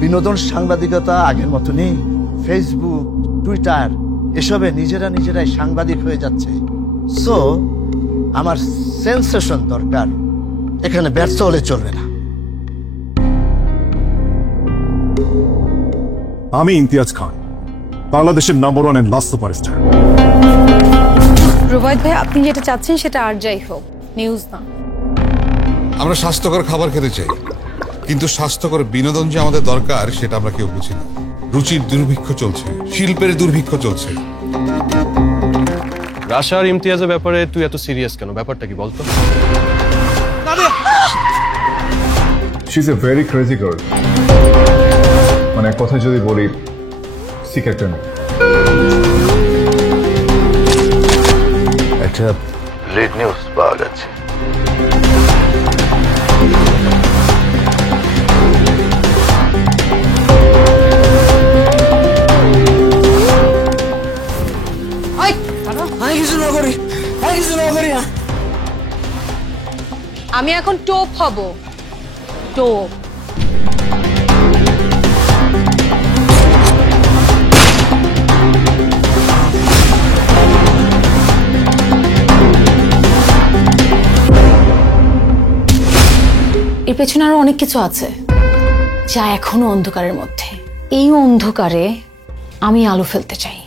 বিনোদন সাংবাদিকতা আগের মতো নেই। ফেসবুক, টুইটার এসবে নিজেরাই সাংবাদিক হয়ে যাচ্ছে। সো আমার সেন্সেশন দরকার, এখানে ব্যর্থ হলে চলবে না। আমি ইমতিয়াজ খান, বাংলাদেশের number 1 and last superstar. Rubayet ভাই, আপনি যেটা চাচ্ছেন সেটা আর যাই হোক, নিউজ না। আমরা স্বাস্থ্যকর খাবার খেতে চাই, কিন্তু স্বাস্থ্যকর বিনোদন যে আমাদের দরকার সেটা আমরা কেউ বুঝি না। রুচির দুর্ভিক্ষ চলছে, শিল্পের দুর্ভিক্ষ চলছে। রাশা আর ইমতিয়াজের ব্যাপারে তুই এত সিরিয়াস কেন? ব্যাপারটা কি বলতো? She is a very crazy girl. মানে এক কথা যদি বলি, সিক্রেট না। একটা লিড নিউজ পাওয়া গেছে। আমি এখন টোপ হব, টোপ। এর পেছনে আরো অনেক কিছু আছে যা এখনো অন্ধকারের মধ্যে। এই অন্ধকারে আমি আলো ফেলতে চাই।